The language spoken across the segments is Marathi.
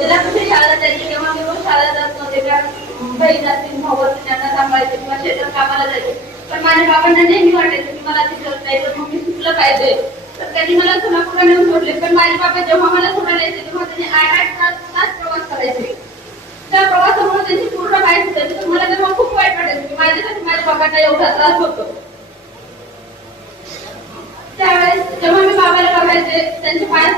जिल्हा परिषद शाळा जायची तेव्हा मी रोज शाळेला जात नव्हते, कारण बहीण असतील भाऊ असतील त्यांना सांभाळायचे किंवा शेतात कामाला जायचे. पण माझ्या बाबांना नेहमी वाटायचं की मला तिथं नाही तर मग मी शिकलं पाहिजे. तर त्यांनी मला सोलापूरला नेऊन सोडले. पण माझे बाबा जेव्हा मला सोडायला यायचे तेव्हा त्यांनी 8-8 तास प्रवास करायचे. त्या प्रवासामुळे त्यांची पूर्ण पाय सुटायची. तर मला तेव्हा खूप वाईट वाटायचं की माझ्यासाठी माझ्या बाबांना एवढा त्रास होतो. त्यावेळेस जेव्हा मी बाबाला बघायचे त्यांच्या पायात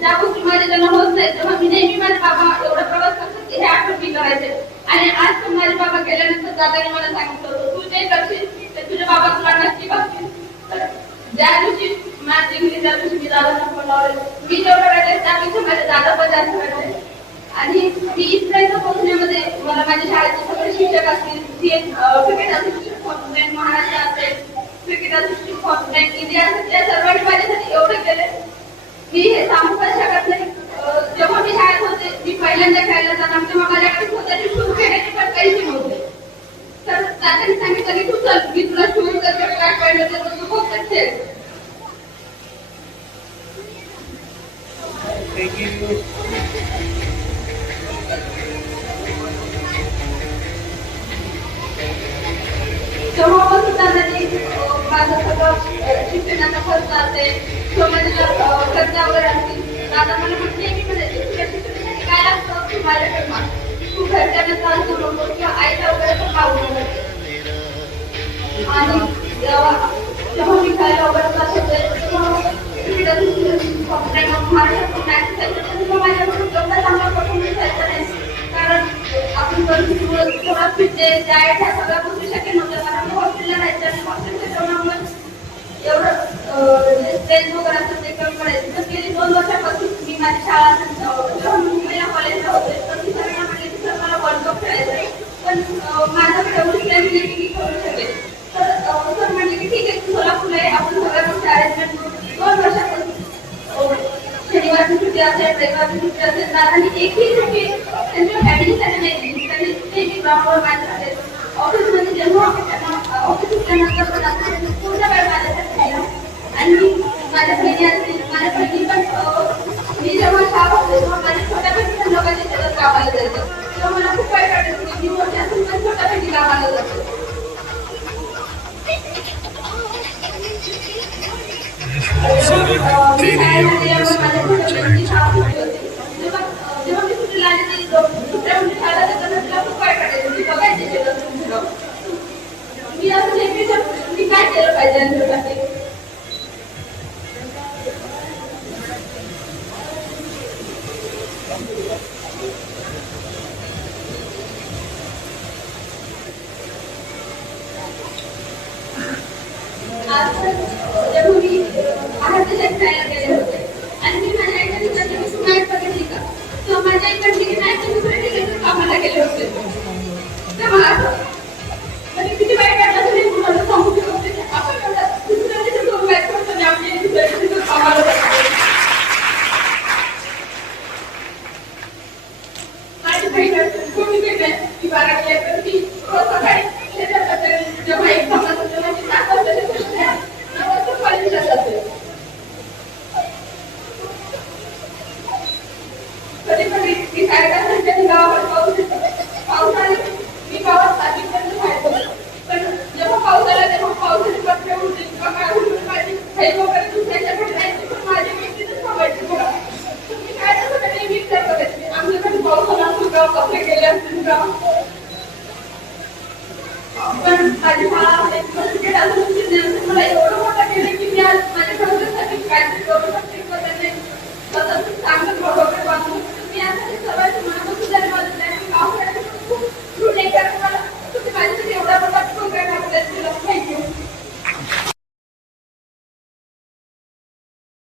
ज्या गोष्टी माझ्या त्यांना होत नाही तेव्हा मी नेहमी माझे बाबा एवढा प्रवास करतात की हे आठवण मी करायचे. आणि आज पण माझे बाबा गेल्यानंतर दादाने मला सांगितलं होतं तू जे करशील ते तुझ्या बाबा तुला नक्की बघतील. तर ज्या दिवशी माझी दिवशी त्या दिवशी मी दादांना फोन लावले. मी जेवढं वाटले त्यापेक्षा माझे दादा पण जास्त वाटले. आणि मी इथपर्यंत पोहोचण्यामध्ये मला माझ्या शाळेचे सगळे शिक्षक असतील, क्रिकेट असिस्टंट महाराष्ट्र असेल, क्रिकेट असिस्टंट कॉन्फिडंट इंडिया असेल, त्या सर्वांनी माझ्यासाठी एवढे केले मी हे सांगू पण शकत नाही. जेव्हा मी शाळेत होते मी पहिल्यांदा खेळायला जाणार तेव्हा माझ्याकडे स्वतःची शूज घेण्याचे पण पैसे नव्हते. तर दादांनी सांगितलं की तू चल मी तुला शूज करते काय पाहिजे तर तू खूप खेळ. तेव्हापासून दादांनी माझं सगळं शिक्षणाचा खर्च असेल समाजाला खर्च वगैरे असतील दादा मला नेहमी म्हणायचे तुझ्या शिक्षणासाठी काय लागतं तू माझ्याकडे माग. तू घरच्यांना त्रास करू नको किंवा आईला वगैरे पण मागू नको. आणि जेव्हा मी खायला वगैरे त्रास होते माझ्याकडून एवढा चांगला परफॉर्मन्स व्हायचा नाही. कारण आपण थोडा फिटनेस डाएट ह्या सगळ्या गोष्टी शक्य नव्हत्या. कारण मी हॉस्टेलला राहायचे आणि हॉस्टेलच्या जेवणामुळे एवढं स्ट्रेस वगैरे असं ते कमी करायचं. तर गेली 2 वर्षापासून मी माझी शाळा जेव्हा मुंबईला कॉलेजला होते तर तिथं मला म्हटले की सर मला वर्ल्ड कप खेळायचं आहे. पण माझ्याकडे एवढी प्लॅनिंग नाही की मी करू शकेल. तर सर म्हटले की ठीक आहे तू सोलापूरला आहे आपण सगळ्या गोष्टी अरेंजमेंट करू. 2 वर्षापासून शनिवारची सुट्टी असेल रविवारची सुट्टी असेल दादांनी एकही सुट्टी त्यांच्या फॅमिलीसाठी नाही दिली. त्यांनी नेहमी ग्राउंडवर माझ्यासाठी ऑफिसमध्ये जेव्हा ऑफिस सुटल्यानंतर पण त्यांनी पूर्ण वेळ माझ्यासाठी दिला. आणि माझ्या बहिणी असतील माझ्या बहिणी पण मी जेव्हा शाळा होते तेव्हा माझ्या छोट्या बहिणी लोकांच्या शेतात कामाला जायचं तेव्हा मला खूप वाईट वाटत होती. मी मोठी असून पण छोट्या बहिणी कामाला जातो. जेव्हा मी सुट्टीला आली दुसऱ्या म्हणजे शाळा तिला खूप वाईट वाटायचं. मी बघायचे मी असं नेहमी मी काय केलं पाहिजे यांच्यासाठी. जेव्हा मी बाहेर देशात खेळायला गेले होते आणि मी माझ्या आईला विचारलं की तू मॅच बघितली का. तर माझ्या आई म्हटली की नाही तुम्ही दुसऱ्या ठिकाणी कामाला गेले होते. तेव्हा म्हणजे किती वाईट वाटलं तरी कुणाला सांगू शकत नाही. आपण दुसऱ्या दिवशी दोन मॅच करतो आणि आपली दुसऱ्या दिवशी कामाला जातो. माझी बहीण कोणी भेटले की 12 तर ती रोज सकाळी जेव्हा एक कामाला तेव्हा ती 7 वाजता कॉलेजला जाते. कधी कधी मी काय करायचं गावाकडे पाऊस आले मी गावात साधीपर्यंत बाहेर पडतो. पण जेव्हा पाऊस आला तेव्हा पावसाचे पत्रे उडले किंवा काय उडून माझी काही वगैरे दुसऱ्याच्याकडे जायची पण माझी व्यक्तीतच थांबायची बघा. मी काय तसं नेहमी विचार करायचे आमच्याकडे पाऊस आला असतो का कपडे गेले असतील का. पण माझी शाळा क्रिकेट असं मला एवढं